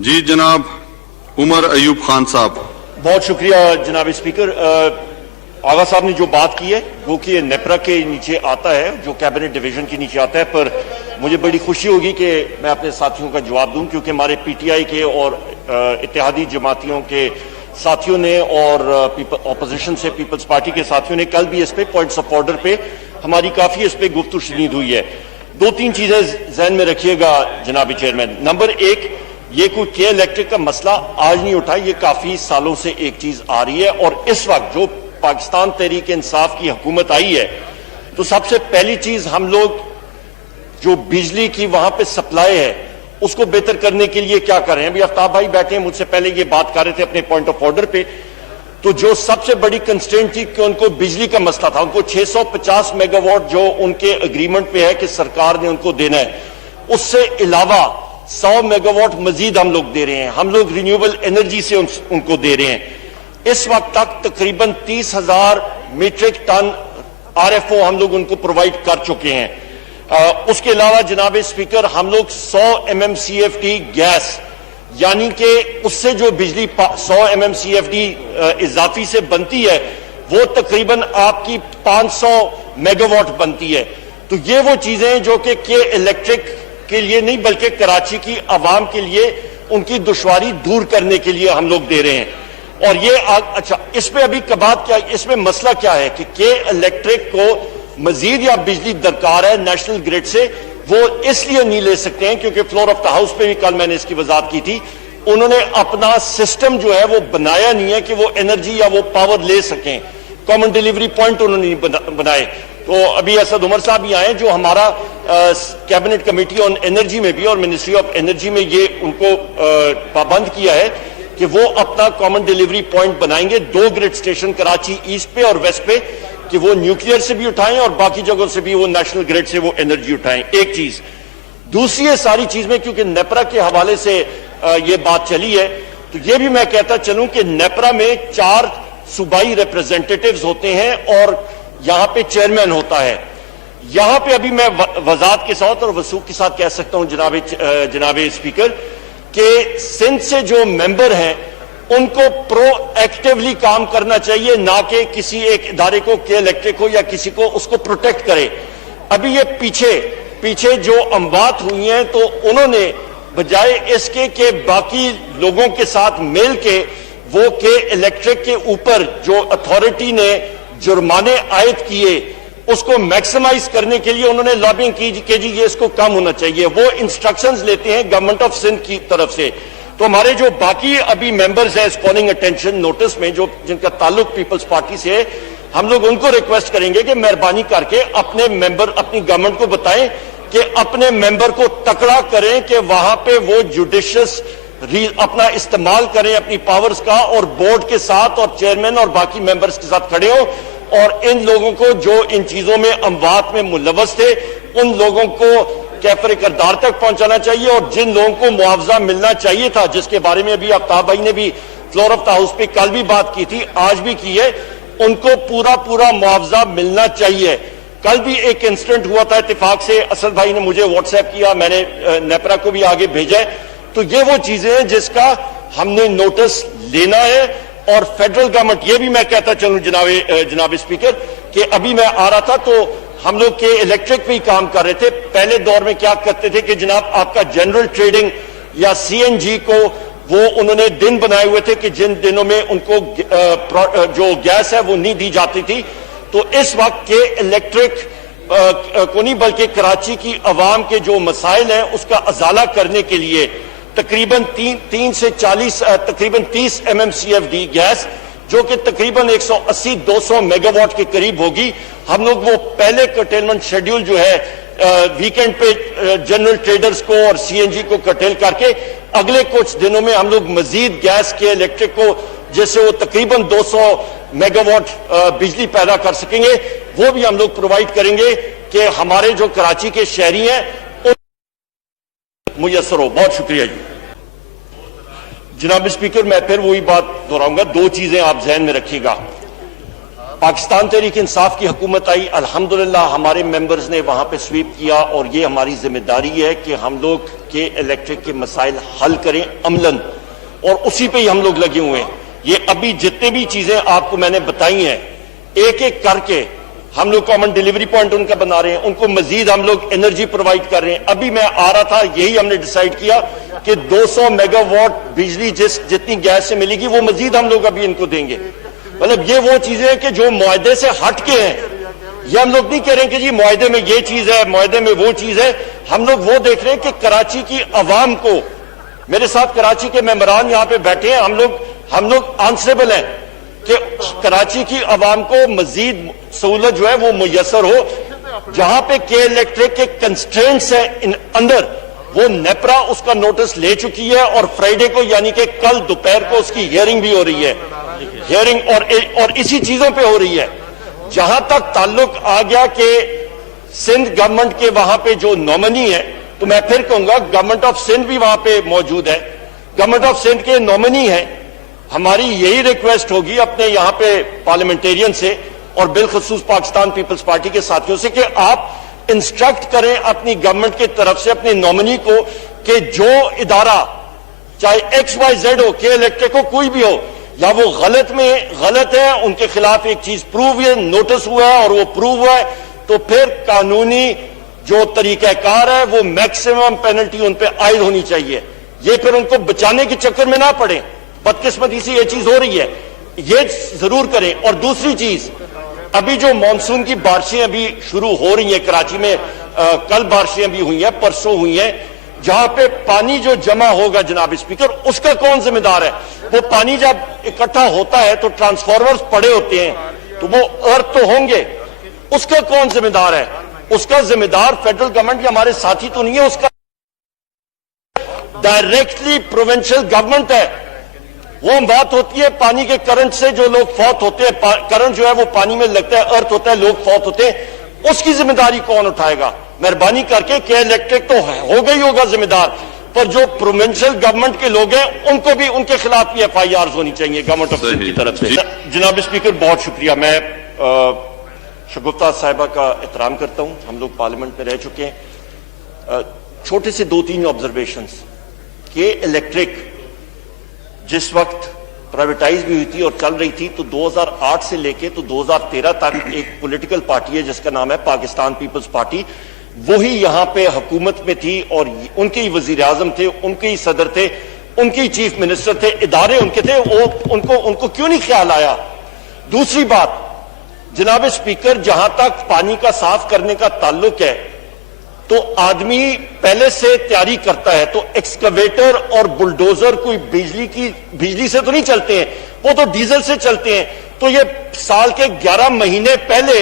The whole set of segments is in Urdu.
جی جناب عمر ایوب خان صاحب. بہت شکریہ جناب اسپیکر. آغا صاحب نے جو بات کی ہے وہ کہ نیپرا کے نیچے آتا ہے, جو کیبنٹ ڈویژن کے نیچے آتا ہے, پر مجھے بڑی خوشی ہوگی کہ میں اپنے ساتھیوں کا جواب دوں, کیونکہ ہمارے پی ٹی آئی کے اور اتحادی جماعتیوں کے ساتھیوں نے اور اپوزیشن سے پیپلز پارٹی کے ساتھیوں نے کل بھی اس پہ پوائنٹس آف آرڈر پہ ہماری کافی اس پہ گفتگو شنید ہوئی ہے. دو تین چیزیں ذہن میں رکھیے گا جناب چیئرمین. نمبر ایک, یہ کوئی کے الیکٹرک کا مسئلہ آج نہیں اٹھا, یہ کافی سالوں سے ایک چیز آ رہی ہے, اور اس وقت جو پاکستان تحریک انصاف کی حکومت آئی ہے تو سب سے پہلی چیز ہم لوگ جو بجلی کی وہاں پہ سپلائی ہے اس کو بہتر کرنے کے لیے کیا کر رہے ہیں. ابھی آفتاب بھائی بیٹھے ہیں, مجھ سے پہلے یہ بات کر رہے تھے اپنے پوائنٹ آف آرڈر پہ, تو جو سب سے بڑی کنسٹرینٹ تھی کہ ان کو بجلی کا مسئلہ تھا, ان کو 650 میگا واٹ جو ان کے اگریمنٹ پہ ہے کہ سرکار نے ان کو دینا ہے, اس سے علاوہ 100 میگا واٹ مزید ہم لوگ دے رہے ہیں. ہم لوگ رینیوبل انرجی سے ان کو دے رہے ہیں. اس وقت تک تقریباً 30,000 metric ton R F O ہم لوگ ان کو پرووائڈ کر چکے ہیں. اس کے علاوہ جناب اسپیکر ہم لوگ 100 MMCFD گیس, یعنی کہ اس سے جو بجلی 100 MMCFD اضافی سے بنتی ہے وہ تقریباً آپ کی 500 میگا واٹ بنتی ہے. تو یہ وہ چیزیں جو کہ الیکٹرک کے لیے نہیں بلکہ کراچی کی عوام کے لیے ان کی دشواری دور کرنے کے لیے ہم لوگ دے رہے ہیں. اور یہ اچھا, اس پہ ابھی کبات کیا, اس میں مسئلہ کیا ہے کہ الیکٹرک کو مزید یا بجلی درکار ہے نیشنل گریڈ سے, وہ اس لیے نہیں لے سکتے ہیں کیونکہ فلور آف دا ہاؤس پہ بھی کل میں نے اس کی وضاحت کی تھی, انہوں نے اپنا سسٹم جو ہے وہ بنایا نہیں ہے کہ وہ انرجی یا وہ پاور لے سکیں. کامن ڈیلیوری پوائنٹ انہوں نے نہیں بنائے. تو ابھی اسد عمر صاحب بھی آئے جو ہمارا کیبنٹ کمیٹی آن انرجی میں بھی اور منسٹری آف انرجی میں یہ ان کو پابند کیا ہے کہ وہ اپنا کامن ڈیلیوری پوائنٹ بنائیں گے 2 گریڈ سٹیشن کراچی ایسٹ پہ اور ویسٹ پہ, کہ وہ نیوکلیئر سے بھی اٹھائیں اور باقی جگہوں سے بھی وہ نیشنل گریڈ سے وہ انرجی اٹھائیں. ایک چیز. دوسری ہے ساری چیز میں کیونکہ نیپرا کے حوالے سے یہ بات چلی ہے, تو یہ بھی میں کہتا چلوں کہ نیپرا میں 4 صوبائی ریپریزنٹیٹیوز ہوتے ہیں اور یہاں پہ چیئرمین ہوتا ہے. یہاں پہ ابھی میں وضاحت کے ساتھ اور وثوق کے ساتھ کہہ سکتا ہوں جناب اسپیکر کہ سندھ سے جو ممبر ہیں ان کو پرو ایکٹیولی کام کرنا چاہیے, نہ کہ کسی ایک ادارے کو کے الیکٹرک ہو یا کسی کو اس کو پروٹیکٹ کرے. ابھی یہ پیچھے جو اموات ہوئی ہیں تو انہوں نے بجائے اس کے کہ باقی لوگوں کے ساتھ مل کے وہ کے الیکٹرک کے اوپر جو اتھارٹی نے جرمانے عائد کیے اس کو میکسیمائز کرنے کے لیے انہوں نے لابنگ کی کہ جی یہ اس کو کم ہونا چاہیے. وہ انسٹرکشنز لیتے ہیں گورنمنٹ آف سندھ کی طرف سے. تو ہمارے جو باقی ابھی ممبرز ہیں اس کالنگ اٹینشن نوٹس میں جو جن کا تعلق پیپلز پارٹی سے ہے, ہم لوگ ان کو ریکویسٹ کریں گے کہ مہربانی کر کے اپنے ممبر اپنی گورنمنٹ کو بتائیں کہ اپنے ممبر کو تکڑا کریں کہ وہاں پہ وہ جوڈیشس اپنا استعمال کریں اپنی پاورز کا, اور بورڈ کے ساتھ اور چیئرمین اور باقی ممبرز کے ساتھ کھڑے ہوں اور ان لوگوں کو جو ان چیزوں میں اموات میں ملوث تھے ان لوگوں کو کیفر کردار تک پہنچانا چاہیے, اور جن لوگوں کو معاوضہ ملنا چاہیے تھا جس کے بارے میں ابھی آفتاب بھائی نے بھی فلور آف دا ہاؤس پہ کل بھی بات کی تھی, آج بھی کی ہے, ان کو پورا معاوضہ ملنا چاہیے. کل بھی ایک انسیڈنٹ ہوا تھا اتفاق سے, اسد بھائی نے مجھے واٹس ایپ کیا, میں نے نیپرا کو بھی آگے بھیجا ہے. تو یہ وہ چیزیں ہیں جس کا ہم نے نوٹس لینا ہے. اور فیڈرل گورنمنٹ, یہ بھی میں کہتا چلوں جناب اسپیکر کہ ابھی میں آ رہا تھا تو ہم لوگ کے الیکٹرک پہ ہی کام کر رہے تھے. پہلے دور میں کیا کرتے تھے کہ جناب آپ کا جنرل ٹریڈنگ یا CNG کو وہ انہوں نے دن بنائے ہوئے تھے کہ جن دنوں میں ان کو جو گیس ہے وہ نہیں دی جاتی تھی. تو اس وقت کے الیکٹرک کو نہیں بلکہ کراچی کی عوام کے جو مسائل ہیں اس کا ازالہ کرنے کے لیے تقریباً 3 سے 40 تقریباً 30 MMCFD گیس جو کہ تقریباً 180-200 میگا واٹ کے قریب ہوگی, ہم لوگ وہ پہلے کرٹیلمنٹ شیڈیول جو ہے ویکینڈ پہ جنرل ٹریڈرز کو اور CNG کو کرٹیل کر کے اگلے کچھ دنوں میں ہم لوگ مزید گیس کے الیکٹرک کو جس سے وہ تقریباً 200 میگا واٹ بجلی پیدا کر سکیں گے وہ بھی ہم لوگ پرووائڈ کریں گے کہ ہمارے جو کراچی کے شہری ہیں میسر ہو. بہت شکریہ جی. جناب اسپیکر میں پھر وہی بات دہراؤں گا, 2 چیزیں آپ ذہن میں رکھیے گا. پاکستان تحریک انصاف کی حکومت آئی, الحمدللہ ہمارے ممبرز نے وہاں پہ سویپ کیا, اور یہ ہماری ذمہ داری ہے کہ ہم لوگ کے الیکٹرک کے مسائل حل کریں عملاً, اور اسی پہ ہی ہم لوگ لگے ہوئے ہیں. یہ ابھی جتنے بھی چیزیں آپ کو میں نے بتائی ہیں ایک ایک کر کے ہم لوگ کامن ڈیلیوری پوائنٹ ان کا بنا رہے ہیں, ان کو مزید ہم لوگ انرجی پرووائڈ کر رہے ہیں. ابھی میں آ رہا تھا, یہی ہم نے ڈیسائیڈ کیا کہ 200 میگا واٹ بجلی جتنی گیس سے ملے گی وہ مزید ہم لوگ ابھی ان کو دیں گے. مطلب یہ وہ چیزیں ہیں کہ جو معاہدے سے ہٹ کے ہیں. یہ ہم لوگ نہیں کہہ رہے ہیں کہ جی معاہدے میں یہ چیز ہے, معاہدے میں وہ چیز ہے. ہم لوگ وہ دیکھ رہے ہیں کہ کراچی کی عوام کو, میرے ساتھ کراچی کے ممبران یہاں پہ بیٹھے ہیں, ہم لوگ آنسریبل ہیں کہ کراچی کی عوام کو مزید سہولت جو ہے وہ میسر ہو. جہاں پہ کے الیکٹرک کے کنسٹرینٹس ہیں اندر, وہ نیپرا اس کا نوٹس لے چکی ہے, اور فرائیڈے کو یعنی کہ کل دوپہر کو اس کی ہیئرنگ بھی ہو رہی ہے. ہیئرنگ اور اسی چیزوں پہ ہو رہی ہے. جہاں تک تعلق آ گیا کہ سندھ گورنمنٹ کے وہاں پہ جو نومنی ہے, تو میں پھر کہوں گا گورنمنٹ آف سندھ بھی وہاں پہ موجود ہے, گورنمنٹ آف سندھ کے نومنی ہے. ہماری یہی ریکویسٹ ہوگی اپنے یہاں پہ پارلیمنٹیرین سے, اور بالخصوص پاکستان پیپلز پارٹی کے ساتھیوں سے, کہ آپ انسٹرکٹ کریں اپنی گورنمنٹ کی طرف سے اپنی نومنی کو کہ جو ادارہ چاہے ایکس وائی زیڈ ہو, کہ الیکٹرک ہو, کوئی بھی ہو, یا وہ غلط ہے, ان کے خلاف ایک چیز پروو ہے, نوٹس ہوا ہے اور وہ پروو ہوا ہے, تو پھر قانونی جو طریقہ کار ہے وہ میکسیمم پینلٹی ان پہ عائد ہونی چاہیے. یہ پھر ان کو بچانے کے چکر میں نہ پڑے. بدقسمتی سے یہ چیز ہو رہی ہے, یہ ضرور کریں. اور دوسری چیز, ابھی جو مانسون کی بارشیں ابھی شروع ہو رہی ہیں کراچی میں, کل بارشیں ابھی ہوئی ہیں, پرسوں ہوئی ہیں, جہاں پہ پانی جو جمع ہوگا جناب اسپیکر, اس کا کون ذمہ دار ہے؟ وہ پانی جب اکٹھا ہوتا ہے تو ٹرانسفارمرز پڑے ہوتے ہیں, تو وہ ارتھ تو ہوں گے, اس کا کون ذمہ دار ہے؟ اس کا ذمہ دار فیڈرل گورنمنٹ کے ہمارے ساتھی تو نہیں ہے, اس کا ڈائریکٹلی پروونشل گورنمنٹ ہے. وہ بات ہوتی ہے پانی کے کرنٹ سے جو لوگ فوت ہوتے ہیں, کرنٹ جو ہے وہ پانی میں لگتا ہے, ارتھ ہوتا ہے, لوگ فوت ہوتے ہیں, اس کی ذمہ داری کون اٹھائے گا؟ مہربانی کر کے کہ الیکٹرک تو ہوگا ہی ہوگا ذمہ دار, پر جو پروونشل گورنمنٹ کے لوگ ہیں ان کو بھی, ان کے خلاف بھی ایف آئی آرز ہونی چاہیے گورنمنٹ آف سندھ کی طرف سے. جناب اسپیکر بہت شکریہ. میں شگفتہ صاحبہ کا احترام کرتا ہوں, ہم لوگ پارلیمنٹ میں رہ چکے ہیں. چھوٹے سے 2-3 آبزرویشنز کہ الیکٹرک جس وقت پرائیویٹائز بھی ہوئی تھی اور چل رہی تھی, تو 2008 سے لے کے تو 2013 تک ایک پولیٹیکل پارٹی ہے جس کا نام ہے پاکستان پیپلز پارٹی, وہی یہاں پہ حکومت میں تھی, اور ان کے ہی وزیر اعظم تھے, ان کے ہی صدر تھے, ان کے ہی چیف منسٹر تھے, ادارے ان کے تھے. ان کو کیوں نہیں خیال آیا؟ دوسری بات جناب اسپیکر, جہاں تک پانی کا صاف کرنے کا تعلق ہے, تو آدمی پہلے سے تیاری کرتا ہے. تو ایکسکیویٹر اور بلڈوزر کوئی بجلی سے تو نہیں چلتے ہیں, وہ تو ڈیزل سے چلتے ہیں. تو یہ سال کے 11 مہینے پہلے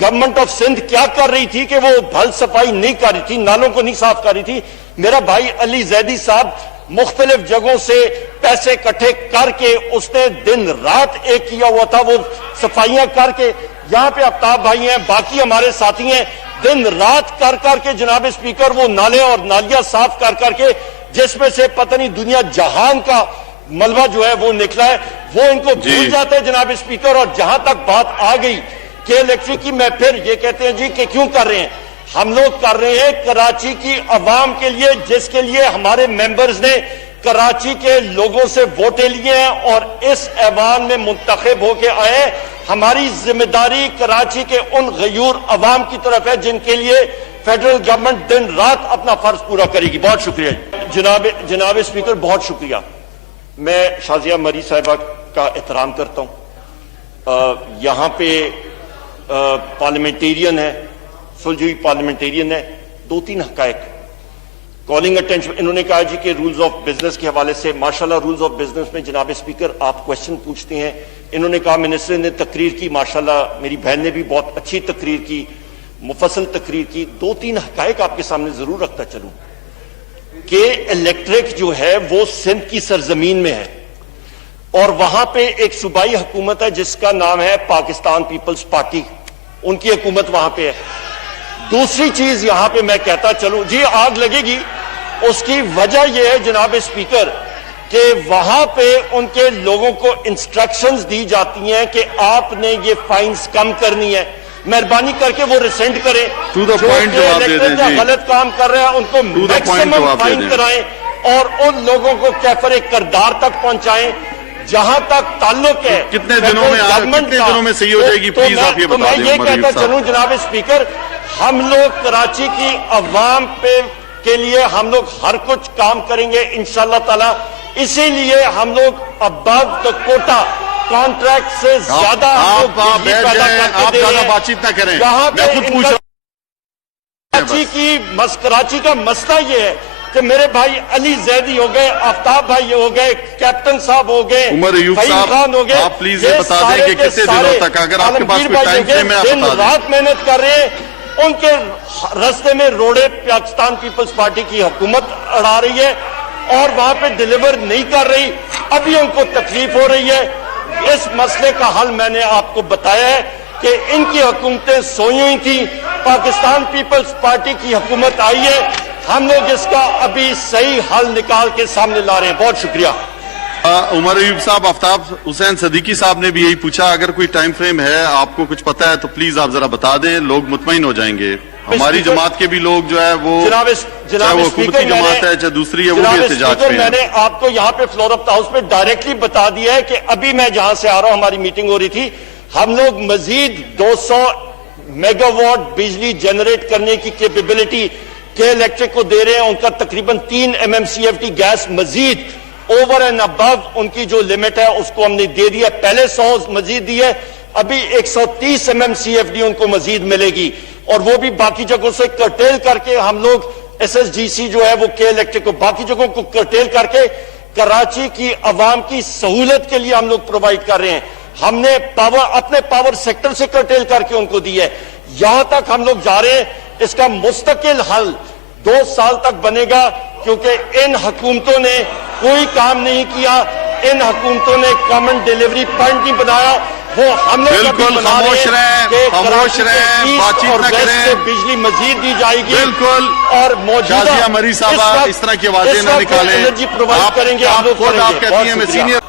گورنمنٹ آف سندھ کیا کر رہی تھی کہ وہ بھل صفائی نہیں کر رہی تھی, نالوں کو نہیں صاف کر رہی تھی. میرا بھائی علی زیدی صاحب مختلف جگہوں سے پیسے اکٹھے کر کے اس نے دن رات ایک کیا ہوا تھا, وہ صفائیاں کر کے. یہاں پہ آفتاب بھائی ہیں, باقی ہمارے ساتھی ہیں, دن رات کر کے جناب اسپیکر وہ نالے اور نالیاں صاف کر کے, جس میں سے پتہ نہیں دنیا جہان کا ملبہ جو ہے وہ نکلا ہے, وہ ان کو بھول جاتے ہیں جناب اسپیکر. اور جہاں تک بات آ گئی کہ الیکٹرک کی, میں پھر یہ کہتے ہیں جی کہ کیوں کر رہے ہیں؟ ہم لوگ کر رہے ہیں کراچی کی عوام کے لیے, جس کے لیے ہمارے ممبرز نے کراچی کے لوگوں سے ووٹیں لیے ہیں اور اس ایوان میں منتخب ہو کے آئے. ہماری ذمہ داری کراچی کے ان غیور عوام کی طرف ہے جن کے لیے فیڈرل گورنمنٹ دن رات اپنا فرض پورا کرے گی. بہت شکریہ جناب اسپیکر, بہت شکریہ. میں شازیہ مری صاحبہ کا احترام کرتا ہوں. یہاں پہ پارلیمنٹیرین ہے, سلجھوئی پارلیمنٹیرین ہے. 2-3 حقائق کالنگ اٹینشن. انہوں نے کہا جی کہ رولز آف بزنس کے حوالے سے, ماشاءاللہ رولز آف بزنس میں جناب اسپیکر آپ کوشچن پوچھتے ہیں. انہوں نے کہا منسٹر نے تقریر کی, ماشاءاللہ میری بہن نے بھی بہت اچھی تقریر کی, مفصل تقریر کی. 2-3 حقائق آپ کے سامنے ضرور رکھتا چلوں کہ الیکٹرک جو ہے وہ سندھ کی سرزمین میں ہے, اور وہاں پہ ایک صوبائی حکومت ہے جس کا نام ہے پاکستان پیپلز پارٹی, ان کی حکومت وہاں پہ ہے. دوسری چیز یہاں پہ میں کہتا چلوں, جی آگ لگے گی, اس کی وجہ یہ ہے جناب اسپیکر کہ وہاں پہ ان کے لوگوں کو انسٹرکشنز دی جاتی ہیں کہ آپ نے یہ فائنز کم کرنی ہے، مہربانی کر کے وہ ریسینڈ کریں. To the point جواب دے دیں جی. غلط کام کر رہے ہیں ان کو میکسیمم فائن کرائیں اور ان لوگوں کو کیفر کردار تک پہنچائیں. جہاں تک تعلق ہے کتنے دنوں میں صحیح ہو جائے گی پلیز آپ یہ بتا دیں. میں یہ کہتا چلوں جناب اسپیکر، ہم لوگ کراچی کی عوام کے لیے ہم لوگ ہر کچھ کام کریں گے انشاءاللہ تعالی. اسی لیے ہم لوگ ابو دا کوٹا کانٹریکٹ سے زیادہ آپ زیادہ بات چیت نہ کریں. یہاں میں خود پوچھ رہا ہوں. کراچی کا مسئلہ یہ ہے کہ میرے بھائی علی زیدی ہو گئے، آفتاب بھائی ہو گئے، کیپٹن صاحب ہو گئے، عمر ایوب فہیم صاحب، خان ہو گئے. آپ پلیز یہ بتا دیں کہ کتنے دنوں تک، اگر آپ کے پاس کوئی ٹائم فریم ہے آپ دن بتا دیں. رات محنت کر رہے ہیں. ان کے رستے میں روڑے پاکستان پیپلز پارٹی کی حکومت اڑا رہی ہے اور وہاں پہ ڈیلیور نہیں کر رہی. ابھی ان کو تکلیف ہو رہی ہے. اس مسئلے کا حل میں نے آپ کو بتایا ہے کہ ان کی حکومتیں سوئی ہوئی تھیں، پاکستان پیپلز پارٹی کی حکومت آئی ہے. ہم لوگ اس کا ابھی صحیح حل نکال کے سامنے لا رہے ہیں. بہت شکریہ. عمر ایوب صاحب، آفتاب حسین صدیقی صاحب نے بھی یہی پوچھا، اگر کوئی ٹائم فریم ہے آپ کو کچھ پتا ہے تو پلیز آپ ذرا بتا دیں، لوگ مطمئن ہو جائیں گے. ہماری جماعت کے بھی لوگ جو ہے وہ چاہے وہ حکومتی جماعت ہے چاہے دوسری ہے وہ بھی احتجاج پہ ہیں. میں نے آپ کو یہاں پہ فلور آف دا ہاؤس پہ ڈائریکٹلی بتا دیا ہے کہ ابھی میں جہاں سے آ رہا ہوں، ہماری میٹنگ ہو رہی تھی، ہم لوگ مزید 200 میگا واٹ بجلی جنریٹ کرنے کی کیپیبلٹی کے الیکٹرک کو دے رہے ہیں. ان کا تقریباً 3 MMCFT گیس مزید اوور اینڈ ابو ان کی جو لمٹ ہے اس کو ہم نے دے دیا. پہلے 100 مزید دی ہے، ابھی 130 MMCFD ان کو مزید ملے گی اور وہ بھی باقی جگہوں سے کرٹیل کر کے ہم لوگ SSGC جو ہے وہ کے الیکٹرک کو باقی جگہوں کو کرٹیل کر کے کراچی کی عوام کی سہولت کے لیے ہم لوگ پرووائڈ کر رہے ہیں. ہم نے پاور اپنے پاور سیکٹر سے کرٹیل کر کے ان کو دی ہے. یہاں تک ہم لوگ جا رہے ہیں. اس کا مستقل حل 2 سال تک بنے گا کیونکہ ان حکومتوں نے کوئی کام نہیں کیا. ان حکومتوں نے کامن ڈیلیوری پوائنٹ نہیں بنایا. وہ ہم لوگ بالکل خاموش رہیں، بات چیت نہ کریں. بجلی مزید دی جائے گی بالکل. اور موجودہ شازیہ مری صاحبہ اس طرح کی آوازیں نہ نکالیں. انرجی پرووائڈ کریں گے. آپ خود آپ کہتی ہیں میں سینئر.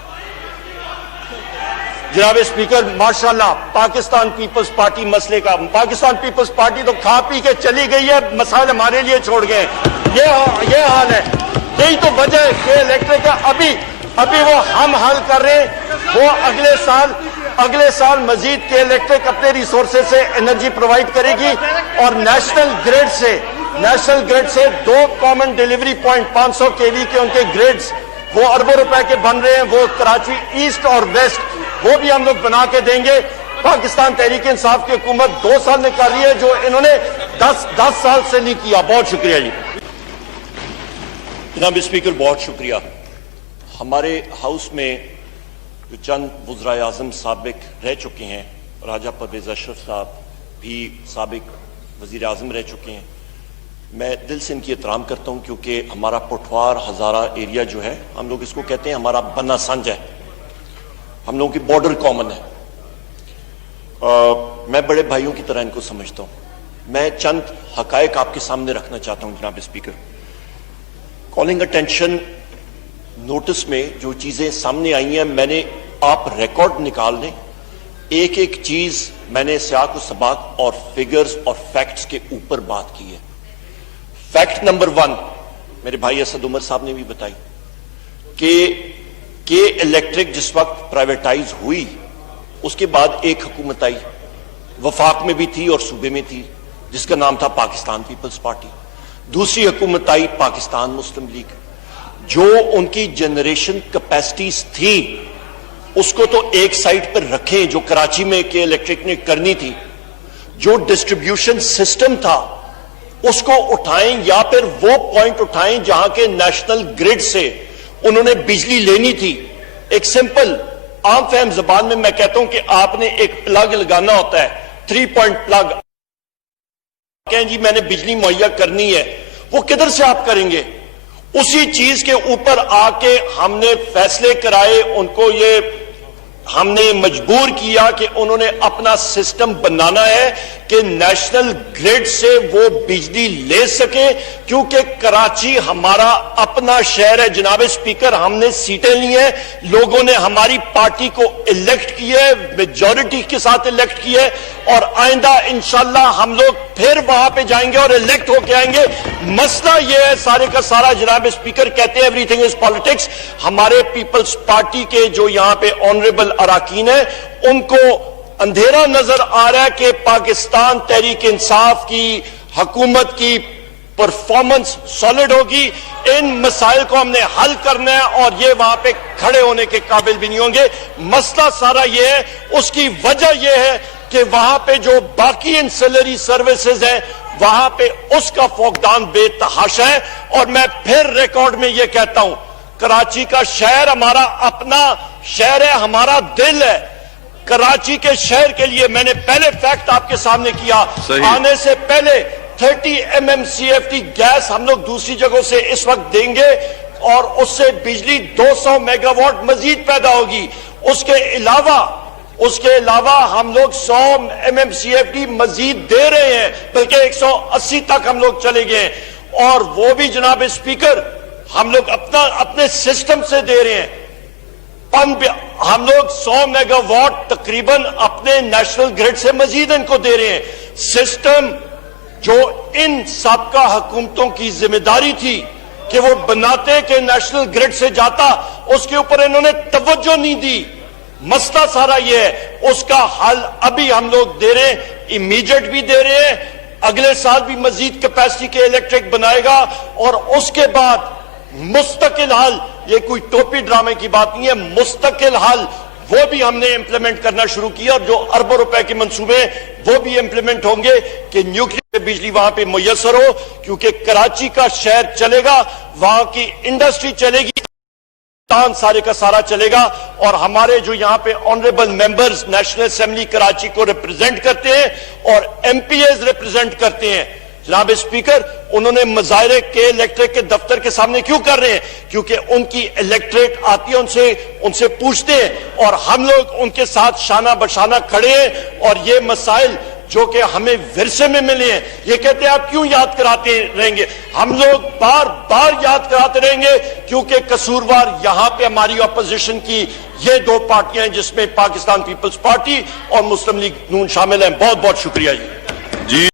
جناب اسپیکر، ماشاءاللہ پاکستان پیپلز پارٹی مسئلے کا، پاکستان پیپلز پارٹی تو کھا پی کے چلی گئی ہے، مسائل ہمارے لیے چھوڑ گئے. یہ حال ہے. یہی تو وجہ ہے کہ الیکٹرک کا ابھی وہ ہم حل کر رہے ہیں. وہ اگلے سال مزید کے الیکٹرک اپنے ریسورسز سے انرجی پرووائڈ کرے گی اور نیشنل گریڈ سے 2 کامن ڈیلیوری پوائنٹ 500 kV کے ان کے گریڈز وہ اربوں روپے کے بن رہے ہیں. وہ کراچی ایسٹ اور ویسٹ وہ بھی ہم لوگ بنا کے دیں گے. پاکستان تحریک انصاف کی حکومت 2 سال میں کر رہی ہے جو انہوں نے 10 سال سے نہیں کیا. بہت شکریہ جی. جناب اسپیکر، بہت شکریہ. ہمارے ہاؤس میں جو چند وزرائے اعظم سابق رہ چکے ہیں، راجہ پرویز اشرف صاحب بھی سابق وزیر اعظم رہ چکے ہیں، میں دل سے ان کی احترام کرتا ہوں کیونکہ ہمارا پٹوار ہزارہ ایریا جو ہے ہم لوگ اس کو کہتے ہیں ہمارا بنا سنج ہے، ہم لوگوں کی بارڈر کامن ہے. میں بڑے بھائیوں کی طرح ان کو سمجھتا ہوں. میں چند حقائق آپ کے سامنے رکھنا چاہتا ہوں جناب اسپیکر. کالنگ اٹینشن نوٹس میں جو چیزیں سامنے آئی ہیں، میں نے آپ ریکارڈ نکال لیں، ایک ایک چیز میں نے سیاق و سباق اور فگرز اور فیکٹس کے اوپر بات کی ہے. فیکٹ نمبر 1 میرے بھائی اسد عمر صاحب نے بھی بتائی کہ الیکٹرک جس وقت پرائیویٹائز ہوئی اس کے بعد ایک حکومت آئی، وفاق میں بھی تھی اور صوبے میں تھی، جس کا نام تھا پاکستان پیپلز پارٹی. دوسری حکومت آئی پاکستان مسلم لیگ. جو ان کی جنریشن کیپیسٹیز تھی اس کو تو ایک سائٹ پر رکھیں جو کراچی میں کے الیکٹرک نے کرنی تھی. جو ڈسٹریبیوشن سسٹم تھا اس کو اٹھائیں یا پھر وہ پوائنٹ اٹھائیں جہاں کے نیشنل گریڈ سے انہوں نے بجلی لینی تھی. ایک سمپل عام فہم زبان میں میں کہتا ہوں کہ آپ نے ایک پلگ لگانا ہوتا ہے، 3 پوائنٹ پلگ. کہیں جی میں نے بجلی مہیا کرنی ہے، وہ کدھر سے آپ کریں گے؟ اسی چیز کے اوپر آ کے ہم نے فیصلے کرائے، ان کو یہ ہم نے مجبور کیا کہ انہوں نے اپنا سسٹم بنانا ہے کہ نیشنل گریڈ سے وہ بجلی لے سکیں، کیونکہ کراچی ہمارا اپنا شہر ہے جناب اسپیکر. ہم نے سیٹیں لی ہیں، لوگوں نے ہماری پارٹی کو الیکٹ کیا ہے، میجورٹی کے ساتھ الیکٹ کیا ہے، اور آئندہ انشاءاللہ ہم لوگ پھر وہاں پہ جائیں گے اور الیکٹ ہو کے آئیں گے. مسئلہ یہ ہے سارے کا سارا جناب اسپیکر، کہتے ہیں ایوری تھنگ از پالیٹکس. ہمارے پیپلز پارٹی کے جو یہاں پہ آنریبل اراکین ہیں ان کو اندھیرا نظر آ رہا ہے کہ پاکستان تحریک انصاف کی حکومت کی پرفارمنس سالڈ ہوگی. ان مسائل کو ہم نے حل کرنا ہے اور یہ وہاں پہ کھڑے ہونے کے قابل بھی نہیں ہوں گے. مسئلہ سارا یہ ہے، اس کی وجہ یہ ہے کہ وہاں پہ جو باقی انسلری سروسز ہیں وہاں پہ اس کا فقدان بے تحاشا ہے. اور میں پھر ریکارڈ میں یہ کہتا ہوں، کراچی کا شہر ہمارا اپنا شہر ہے، ہمارا دل ہے. کراچی کے شہر کے لیے میں نے پہلے فیکٹ آپ کے سامنے کیا، آنے سے پہلے 30 MMCFD گیس ہم لوگ دوسری جگہوں سے اس وقت دیں گے اور اس سے بجلی 200 میگا واٹ مزید پیدا ہوگی. اس کے علاوہ ہم لوگ 100 MMCFD مزید دے رہے ہیں، بلکہ 180 تک ہم لوگ چلے گئے. اور وہ بھی جناب اسپیکر ہم لوگ اپنے سسٹم سے دے رہے ہیں. ہم لوگ 100 میگا واٹ تقریباً اپنے نیشنل گریڈ سے مزید ان کو دے رہے ہیں. سسٹم جو ان سابقہ حکومتوں کی ذمہ داری تھی کہ وہ بناتے کہ نیشنل گریڈ سے جاتا، اس کے اوپر انہوں نے توجہ نہیں دی. مسئلہ سارا یہ ہے، اس کا حل ابھی ہم لوگ دے رہے ہیں، امیجیٹ بھی دے رہے ہیں. اگلے سال بھی مزید کیپیسٹی کے الیکٹرک بنائے گا اور اس کے بعد مستقل حل، یہ کوئی ٹوپی ڈرامے کی بات نہیں ہے، مستقل حل وہ بھی ہم نے امپلیمنٹ کرنا شروع کیا. اور جو اربوں روپے کے منصوبے وہ بھی امپلیمنٹ ہوں گے کہ نیوکلیر بجلی وہاں پہ میسر ہو، کیونکہ کراچی کا شہر چلے گا، وہاں کی انڈسٹری چلے گی، سارے کا سارا چلے گا. اور ہمارے جو یہاں پہ honourable members national assembly Karachi کو ریپرزینٹ کرتے ہیں اور ایم پی ایز ریپرزینٹ کرتے ہیں، جناب اسپیکر انہوں نے مظاہرے کے الیکٹرک کے دفتر کے سامنے کیوں کر رہے ہیں؟ کیونکہ ان کی الیکٹریٹ آتی ہے، ان سے پوچھتے ہیں اور ہم لوگ ان کے ساتھ شانہ بشانہ کھڑے ہیں. اور یہ مسائل جو کہ ہمیں ورثے میں ملے ہیں، یہ کہتے ہیں آپ کیوں یاد کراتے رہیں گے؟ ہم لوگ بار بار یاد کراتے رہیں گے، کیونکہ قصوروار یہاں پہ ہماری اپوزیشن کی یہ دو پارٹیاں ہیں جس میں پاکستان پیپلز پارٹی اور مسلم لیگ نون شامل ہیں. بہت بہت شکریہ جی.